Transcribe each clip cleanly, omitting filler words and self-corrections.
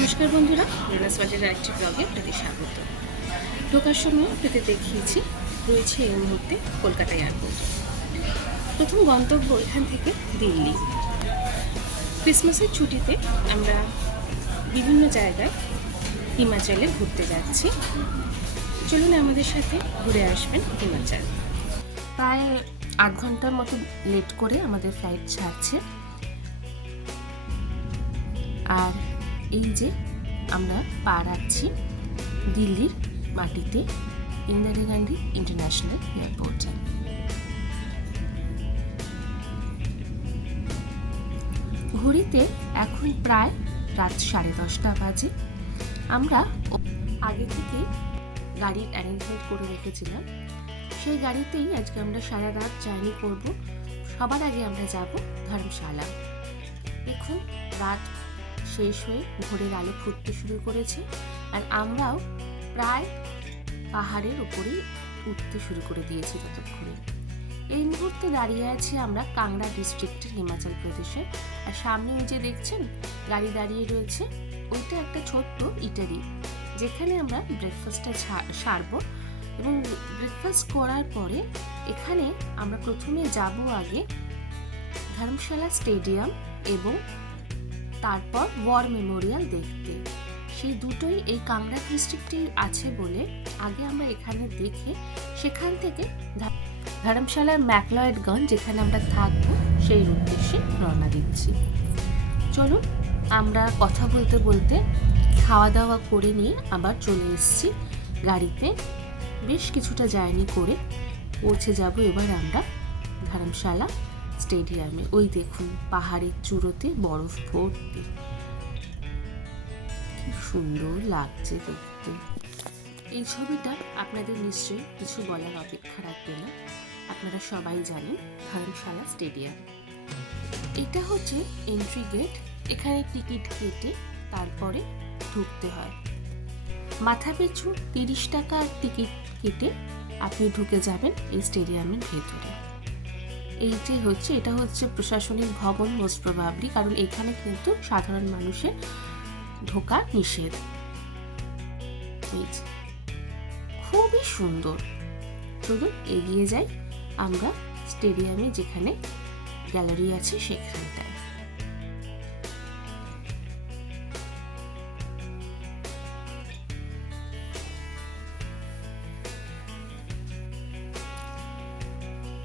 নমস্কার বন্ধুরা, রোনাস বাজারের আরেকটি ব্লগে আপনাদের স্বাগত। ঢোকার সময় আপনাদের দেখিয়েছি রয়েছে এই মুহূর্তে কলকাতা এয়ারপোর্ট। প্রথম গন্তব্য এখান থেকে দিল্লি। ক্রিসমাসের ছুটিতে আমরা বিভিন্ন জায়গায় হিমাচলে ঘুরতে যাচ্ছি। চলুন আমাদের সাথে ঘুরে আসবেন হিমাচল। প্রায় 8 ঘন্টার মতো লেট করে আমাদের ফ্লাইট ছাড়ছে। আর এই যে আমরা পা রাখছি দিল্লির মাটিতে, ইন্দিরা গান্ধী ইন্টারন্যাশনাল এয়ারপোর্টে। ঘড়িতে এখন প্রায় রাত 10:30 বাজে। আমরা আগে থেকে গাড়ির অ্যারেঞ্জমেন্ট করে রেখেছিলাম, সেই গাড়িতেই আজকে আমরা সারা রাত জার্নি করব। সবার আগে আমরা যাব ধর্মশালা। দেখুন, রাত শেষ হয়ে ভোরের আলো ফুটতে শুরু করেছে, আর আমরাও প্রায় পাহাড়ের উপরেই উঠতে শুরু করে দিয়েছি ততক্ষণে। এই মুহূর্তে দাঁড়িয়ে আছি আমরা কাংড়া ডিস্ট্রিক্টের হিমাচল প্রদেশে। আর সামনে যে দেখছেন গাড়ি দাঁড়িয়ে রয়েছে, ওইটা একটা ছোট্ট ইটারি, যেখানে আমরা ব্রেকফাস্টটা সারবো। এবং ব্রেকফাস্ট করার পরে এখানে আমরা প্রথমে যাব আগে ধর্মশালা স্টেডিয়াম এবং তারপর ওয়ার মেমোরিয়াল দেখতে। সেই দুটোই এই কাংড়া ডিস্ট্রিক্টে আছে বলে আগে আমরা এখানে দেখে সেখান থেকে ধর্মশালার ম্যাকলয়েডগঞ্জ, যেখানে আমরা থাকবো, সেই উদ্দেশ্যে রওনা দিচ্ছি। চলুন, আমরা কথা বলতে বলতে খাওয়া দাওয়া করে নিয়ে আবার চলে এসেছি গাড়িতে। বেশ কিছুটা জার্নি করে পৌঁছে যাব এবার আমরা ধর্মশালা স্টেডিয়ামে। ওই দেখুন পাহাড়ের চূড়োতে বরফ ভর্তি, কি সুন্দর লাগছে দেখতে। এই ছবিটা আপনাদের নিশ্চয়ই কিছু বলার অপেক্ষা রাখবে না, আপনারা সবাই জানেন ধর্মশালা স্টেডিয়াম। এটা হচ্ছে এন্ট্রি গেট। এখানে টিকিট কেটে তারপরে ঢুকতে হয়। মাথা পিছু 30 টাকা টিকিট কেটে আপনি ঢুকে যাবেন এই স্টেডিয়ামের ভেতরে। এটা হচ্ছে প্রশাসনিক ভবন মোস্ট প্রবাবলি, কারণ এখানে কিন্তু সাধারণ মানুষের ঢোকা নিষেধ। খুবই সুন্দর। চলুন এগিয়ে যাই আমরা স্টেডিয়ামে, যেখানে গ্যালারি আছে সেখানটায়।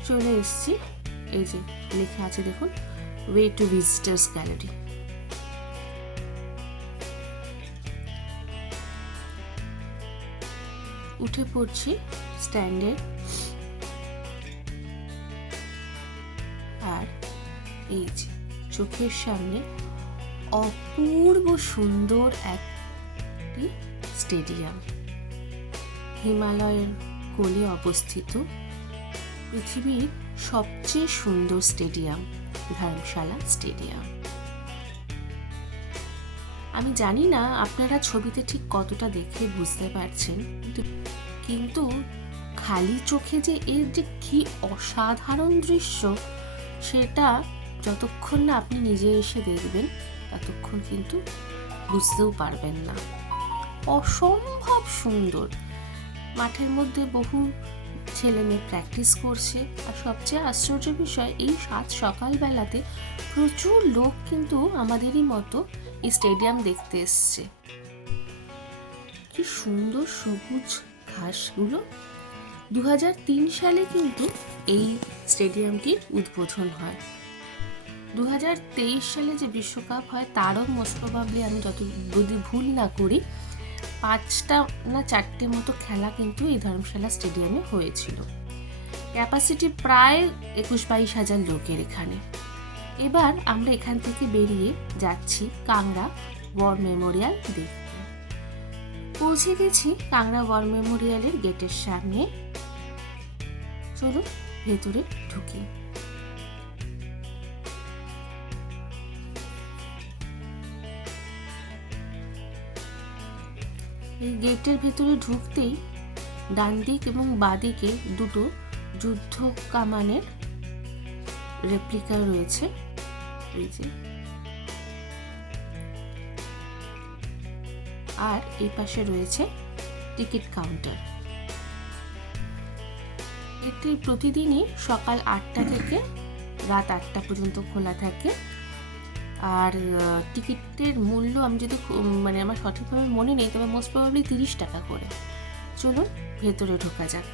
চলে এসছি, এই যে লেখা আছে দেখুন, ওয়ে টু ভিজিটার্স গ্যালারি। উঠে পড়ছি স্ট্যান্ডে, আর এই যে চোখের সামনে অপূর্ব সুন্দর একটি স্টেডিয়াম, হিমালয়ের কোলে অবস্থিত পৃথিবীর সবচেয়ে সুন্দর স্টেডিয়াম ধর্মশালা স্টেডিয়াম। আমি জানি না আপনারা ছবিতে ঠিক কতটা দেখে বুঝতে পারছেন, কিন্তু খালি চোখে যে এর যে কি অসাধারণ দৃশ্য, সেটা যতক্ষণ না আপনি নিজে এসে দেখবেন ততক্ষণ কিন্তু বুঝতেও পারবেন না। অসম্ভব সুন্দর। মাঠের মধ্যে বহু ছেলে মেয়ে প্র্যাকটিস করছে, আর সবচেয়ে আশ্চর্য বিষয়, এই সকালবেলাতে প্রচুর লোক কিন্তু আমাদেরই মতো এই স্টেডিয়াম দেখতে এসছে। কি সুন্দর সবুজ ঘাসগুলো। 2003 সালে কিন্তু এই স্টেডিয়ামটির উদ্বোধন হয়। 2023 সালে যে বিশ্বকাপ হয় তারও মোস্ট প্রবাবলি, আমি যদি ভুল না করি, 5টা না 4টে মতো খেলা কিন্তু এই ধর্মশালা স্টেডিয়ামে হয়েছিল। ক্যাপাসিটি প্রায় 21-22 হাজার লোকের এখানে। এবার আমরা এখান থেকে বেরিয়ে যাচ্ছি কাংড়া ওয়ার মেমোরিয়াল দেখতে। পৌঁছে গেছি কাংড়া ওয়ার মেমোরিয়ালের গেটের সামনে। চলুন ভেতরে ঢুকি। এই গেটের ভেতরে ঢুকতেই ডান দিক এবং বাঁ দিকে দুটো যুদ্ধ কামানের রেপ্লিকা রয়েছে। এই যে আর এই পাশে রয়েছে টিকিট কাউন্টার। এটি প্রতিদিনই সকাল 8টা থেকে রাত 8টা পর্যন্ত খোলা থাকে। আর টিকিটের মূল্য আমি যদি মানে আমার সঠিকভাবে মনে নেই, তবে মোস্ট প্রবাবলি 30 টাকা করে। চলুন ভেতরে ঢোকা যাক।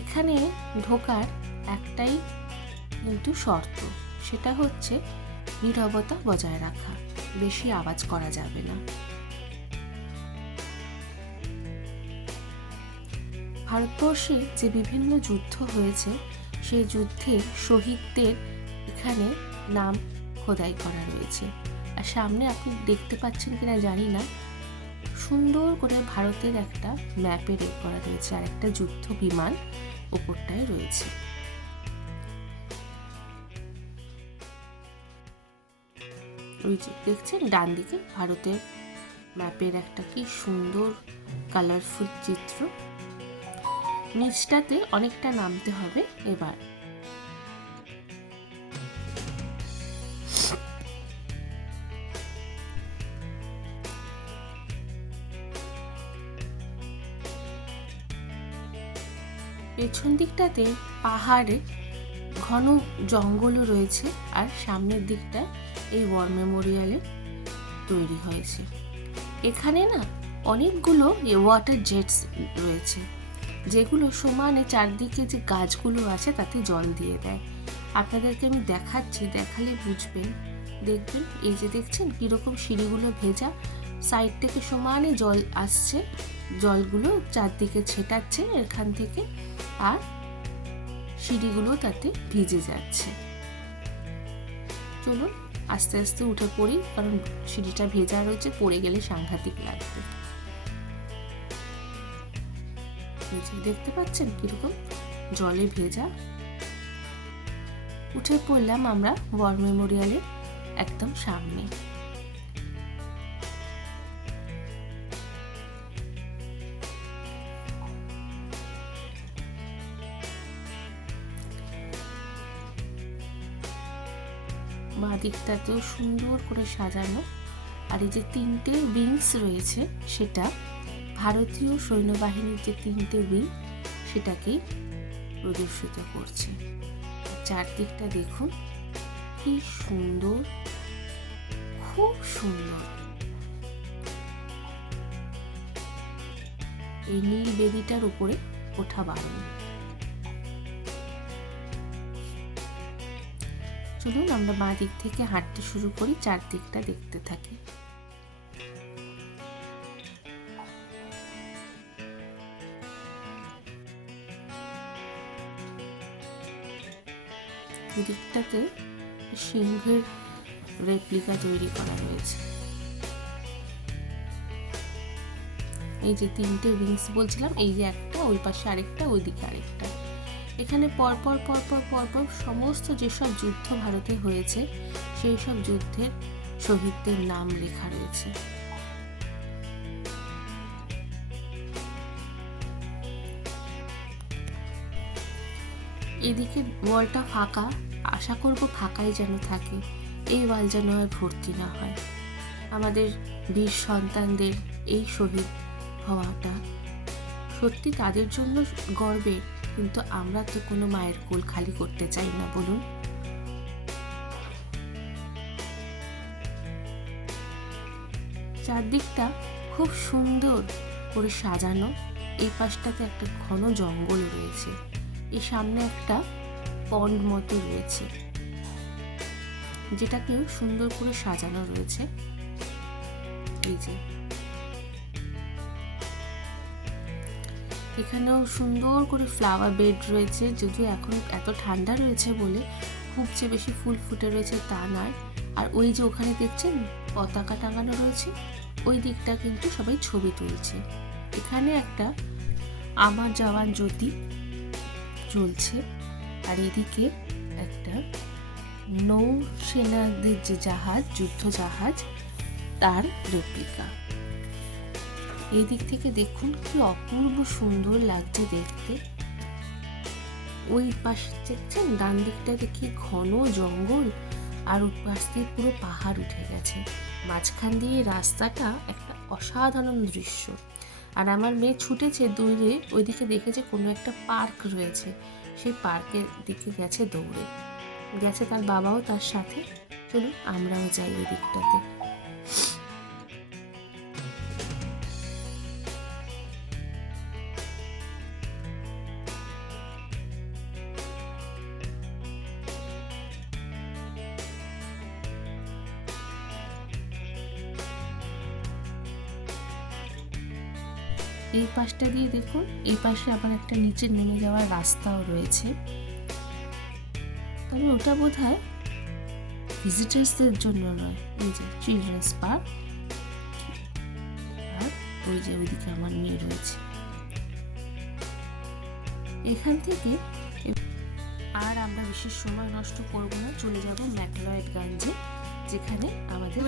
এখানে ঢোকার একটাই কিন্তু শর্ত, সেটা হচ্ছে নীরবতা বজায় রাখা, বেশি আওয়াজ করা যাবে না। ভারতবর্ষে যে বিভিন্ন যুদ্ধ হয়েছে সেই যুদ্ধের শহীদদের এখানে নাম খোদাই করা রয়েছে। আর সামনে আপনি দেখতে পাচ্ছেন কিনা জানি না, সুন্দর করে ভারতের একটা ম্যাপে রেখ করা রয়েছে, আর একটা যুদ্ধ বিমান ওপরটায় রয়েছে। ওই যে দেখছেন ডান দিকে ভারতের ম্যাপের একটা কি সুন্দর কালারফুল চিত্র। নিচটাতে অনেকটা নামতে হবে। এবার পেছন দিকটাতে পাহাড়ে ঘন জঙ্গলও রয়েছে, আর সামনের দিকটা এই ওয়ার মেমোরিয়ালে তৈরি হয়েছে। এখানে না অনেকগুলো ওয়াটার জেটস রয়েছে, যেগুলো সমানে চারদিকে যে গাছগুলো আছে তাতে জল দিয়ে দেয়। আপনাদেরকে আমি দেখাচ্ছি, দেখালে বুঝবেন। দেখবেন এই যে দেখছেন কীরকম সিঁড়িগুলো ভেজা, সাইড থেকে সমানে জল আসছে, জলগুলো চারদিকে ছেটাচ্ছে এখান থেকে, আর সিঁড়িগুলো তাতে ভিজে যাচ্ছে। চলুন আস্তে আস্তে উঠে পড়ি, কারণ সিঁড়িটা ভেজা রয়েছে, পড়ে গেলে সাংঘাতিক লাগবে। দেখতে পাচ্ছেন কিরকম জলে ভেজা। উঠে পড়লাম আমরা ওয়ার মেমোরিয়ালের একদম সামনে। বাঁ দিকটাতেও সুন্দর করে সাজানো, আর এই যে 3টে উইংস রয়েছে, সেটা ভারতীয় সৈন্যবাহিনীর যে 3টে উইং সেটাকেই প্রদর্শিত করছে। চারদিকটা দেখুন কি সুন্দর, খুব সুন্দর। এই নীল বেদিটার উপরে ওঠা বারণ। চলুন আমরা বাঁ দিক থেকে হাঁটতে শুরু করি, চারদিকটা দেখতে থাকি। দিকটাতে সিংহের রেপ্লিকা তৈরি করা রয়েছে। এই যে 3টে উইংস বলছিলাম, এই যে একটা, ওই পাশে আরেকটা, ওইদিকে আরেকটা। এখানে পরপর পরপর পরপর সমস্ত যেসব যুদ্ধ ভারতে হয়েছে সেই সব যুদ্ধের শহীদদের নাম লেখা রয়েছে। এদিকে ওয়ালটা ফাঁকা, আশা করব ফাঁকাই যেন থাকে, এই ওয়াল যেন আর ভর্তি না হয়। আমাদের বীর সন্তানদের এই শহীদ হওয়াটা সত্যি তাদের জন্য গর্বের, কিন্তু আমরা তো কোনো মায়ের কোল খালি করতে চাই না, বলুন। চারদিকটা খুব সুন্দর করে সাজানো। এই পাশটাতে একটা ঘন জঙ্গল রয়েছে, এই সামনে একটা পন্ড মতো রয়েছে, যেটাকেও সুন্দর করে সাজানো রয়েছে। এই যে এখানেও সুন্দর করে ফ্লাওয়ার বেড রয়েছে, যদিও এখন এত ঠান্ডা রয়েছে বলে খুব যে বেশি ফুল ফুটে রয়েছে তা নয়। আর ওই যে ওখানে দেখছেন পতাকা টাঙানো রয়েছে, ওই দিকটা কিন্তু সবাই ছবি তুলছে। এখানে একটা আমার জওয়ান জ্যোতি চলছে, আর এদিকে একটা নৌসেনাদের যে জাহাজ, যুদ্ধ জাহাজ, তার রেপ্লিকা। এই দিক থেকে দেখুন কি অপূর্ব সুন্দর লাগছে দেখতে। ওই পাশ দেখছেন ডান দিকটা দেখি ঘন জঙ্গল, আর ওই পাশ দিয়ে পুরো পাহাড় উঠে গেছে, মাঝখান দিয়ে রাস্তাটা একটা অসাধারণ দৃশ্য। আর আমার মেয়ে ছুটেছে দৌড়ে, ওইদিকে দেখেছে কোনো একটা পার্ক রয়েছে, সেই পার্কের দিকে গেছে দৌড়ে, গেছে তার বাবাও তার সাথে। চলুন আমরাও যাই ওই দিকটাতে। এই পাশটা দিয়ে দেখুন, এই পাশে আবার একটা নিচে নেমে যাওয়ার রাস্তাও রয়েছে, তবে ওটা বোধহয় ভিজিটার্সদের জন্য নয়। এই যে চিলড্রেন্স পার্ক, আর ওই যে ওইদিকে আমার মেয়ে রয়েছে। এখান থেকে আর আমরা বিশেষ সময় নষ্ট করব না, চলে যাব ম্যাকলয়েডগঞ্জে, যেখানে আমাদের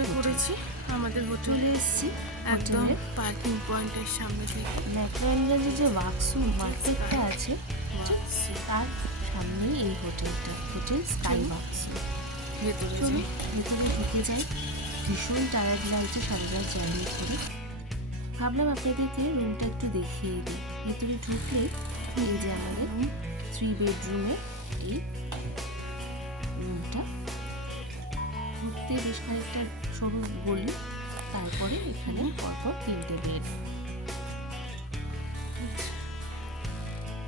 আমাদের চলে এসেছি একদম পার্কিং পয়েন্টের সামনে থেকে। ম্যাকলয়েডগঞ্জে যে ওয়াকসু মার্কেটটা আছে তার সামনেই এই হোটেলটা, হোটেল স্কাই ওয়াকসু। ভেতরে ভেতরে ঢুকে যাই, ভীষণ টায়ার্ড লাগছে সারা রাত জার্নি করে। ভাবলাম আপনাদেরকে রুমটা একটু দেখিয়ে দিই। ভেতরে ঢুকলে এই যে আমাদের 3 বেডরুমের এই রুমটা, ঢুকতে বেশ খানিকটা সরু গলি, তারপরে এখানে পরপর 3টে বেড।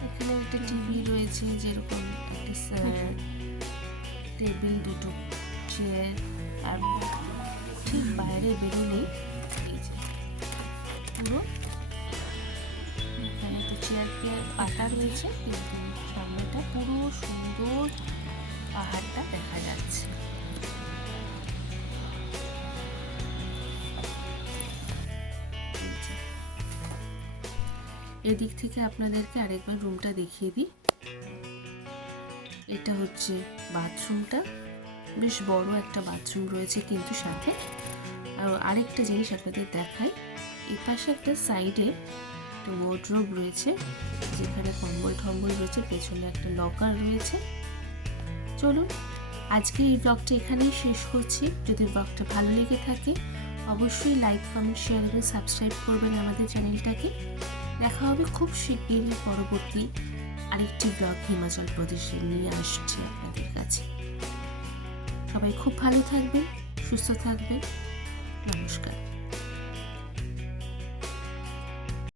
এখানে একটা টিভি রয়েছে, যেরকম একটা টেবিল, 2টো চেয়ার, আর ঠিক বাইরে বেরোলেই এই যে পুরো এখানে তো চেয়ার পাতা রয়েছে, কিন্তু সামনেটা পুরো সুন্দর পাহাড়টা দেখা যাচ্ছে। এদিক থেকে আপনাদেরকে আরেকবার রুমটা দেখিয়ে দিই। এটা হচ্ছে বাথরুমটা, বেশ বড় একটা বাথরুম রয়েছে, কিন্তু সাথে আরেকটা জিনিস আপনাদের দেখাই। এই পাশে একটা সাইডে একটা ওয়ার্ডরোব রয়েছে, যেখানে কম্বল টম্বল রয়েছে, পেছনে একটা লকার রয়েছে। চলুন আজকে এই ব্লগটা এখানেই শেষ করছি। যদি ব্লগটা ভালো লেগে থাকে অবশ্যই লাইক, কমেন্ট, শেয়ার এবং সাবস্ক্রাইব করবেন আমাদের চ্যানেলটাকে। দেখা হবে খুব শিগগিরই পরবর্তী আরেকটি ব্লগ হিমাচল প্রদেশে নিয়ে আসছে আপনাদের কাছে। সবাই খুব ভালো থাকবেন, সুস্থ থাকবেন। নমস্কার।